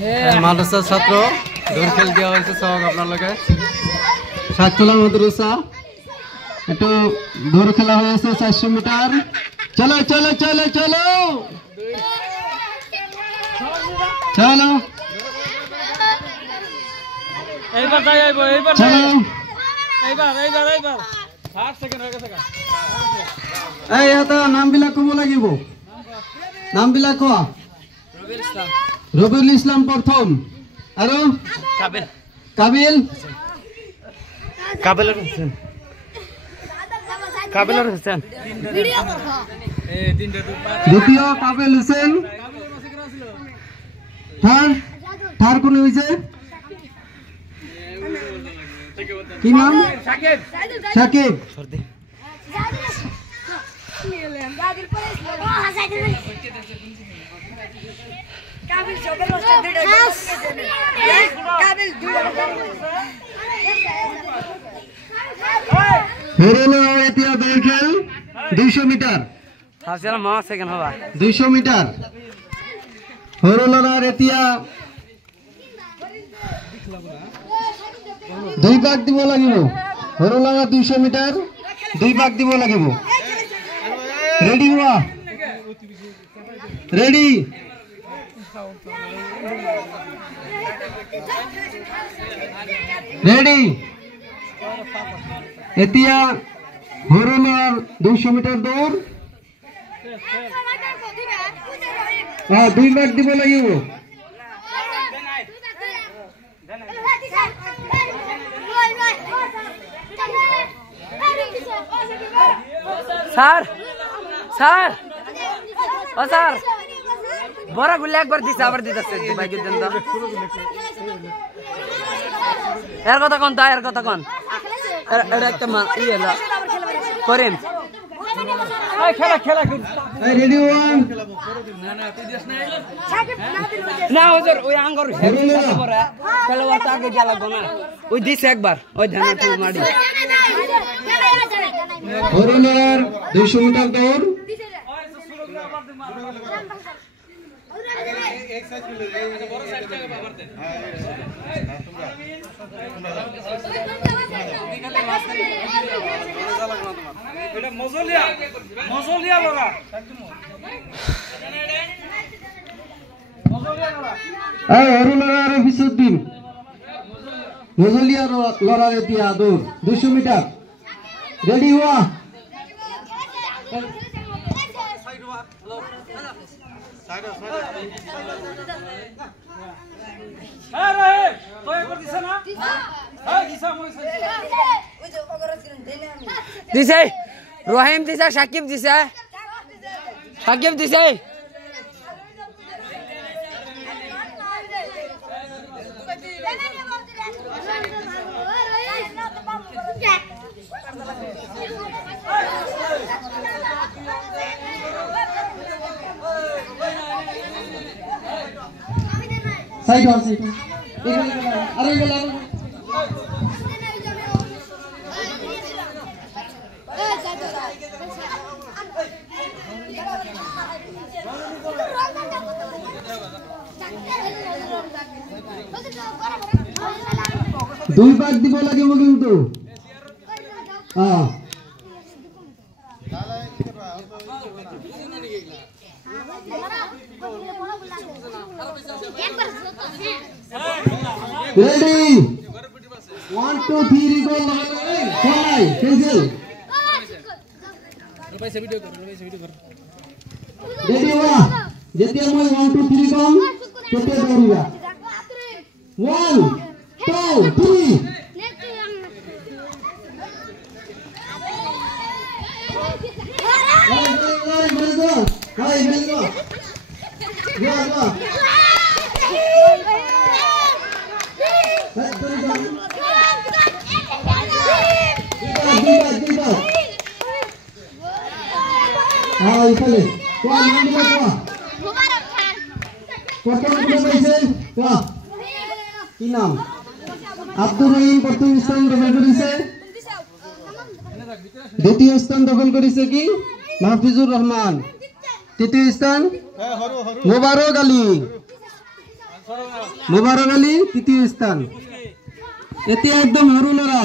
মাদ্রাসার ছাত্র দৌড় খেল দেওয়া হয়েছে সব আপনার সাততলা মাদ্রাসা একটু দৌড় খেলা হয়েছে 400 মিটার। চলো চলো চলো চলো চলো এইবার যাই আইবো এইবার চলো এইবার এইবার এইবার 60 সেকেন্ড হয়ে গেছে এই এটা নাম বিলাক কব লাগিব নাম বিলাক কোৱা রবিউল ইসলাম প্রথম আর কাবিল কাবিল কাবিলুর হোসেন কাবিলুর হোসেন দ্বিতীয় কাবিল হোসেন থার্ড কোন হইছে কি নাম সাকিব দৌড় খেল 200 মিটার 200 মিটার হরলার এতিয়া 2 ভাগ দিব লাগিব হরলার 200 মিটার 2 ভাগ দিব লাগিব রেডি হোৱা রেডি রেডি এতিয়া হরলার 200 মিটার দৌড় 2 ভাগ দিব লাগিব স্যার স্যার ও স্যার বড় গুলি একবার দিছে আবার দিতেছে বাইক দেন তো এর কথা কোন তা এর কথা কোন এর একটা ইয়ে না করেন এই খেলা খেলা এই রেডি ওয়ান না হুজুর ওই আঙ্গুর খেলা পড়া খেলোয়াড় আগে যা লাগবে না ওই দিছে একবার ওই ধ্যান তুই মারি হরলার 200 মিটার দৌড় হরলার অফিসুদ্দিন মজলিয়া লড়ার এতিয়া দৌড় 200 মিটার রেডি হওয়া দিছে রহিম দিছে সাকিব দিছে সাকিব দিছে সাইড হন সাইড আরে গেল দুই ভাগ দিব লাগিব কিন্তু ready 1 2 3 go लगाई कैंसिल ready हुआ जेते মই 1 2 3 कम केते दौड़िया 1 2 3 কি নাম আব্দুর রহিম প্রথম স্থান দখল করেছে দ্বিতীয় স্থান দখল করেছে কি মাহফিজুর রহমান তৃতীয় স্থান মোবারক আলী মোবারক আলী তৃতীয় স্থান। এতিয়া একদম সৰু ল'ৰা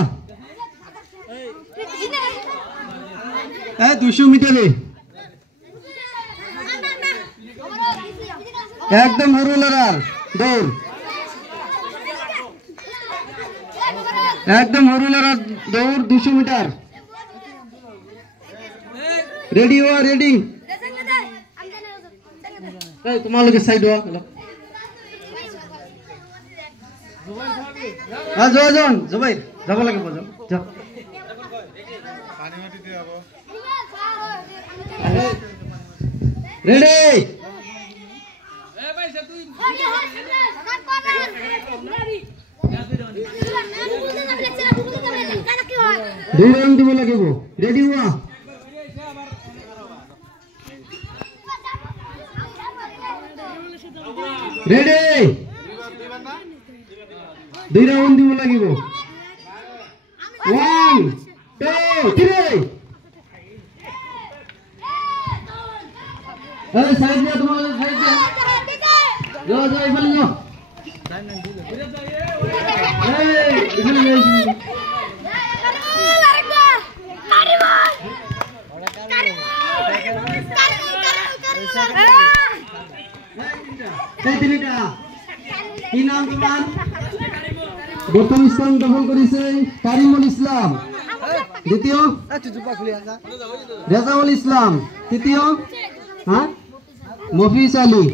200 মিটারে একদম সৰু ল'ৰাৰ দৌৰ একদম সৰু ল'ৰাৰ দৌৰ 200 মিটাৰ রেডি হোৱা রেডি তোমালোকে চাই দিয়া যোৱা জুবাইৰ যাব লাগিব যাও রেডি দুই রাউন্ড দিব লাগিব রেডি হোৱা রেডি দুই রাউন্ড দিব লাগিব 1 2 3 अरे साइड में तुम्हारे साइड में जो इधर लो इधर ले কি নাম তোমার প্রথম স্থান দখল করেছে কারিমুল ইসলাম দ্বিতীয় রেজাউল ইসলাম তৃতীয় হ্যাঁ মফিজ আলী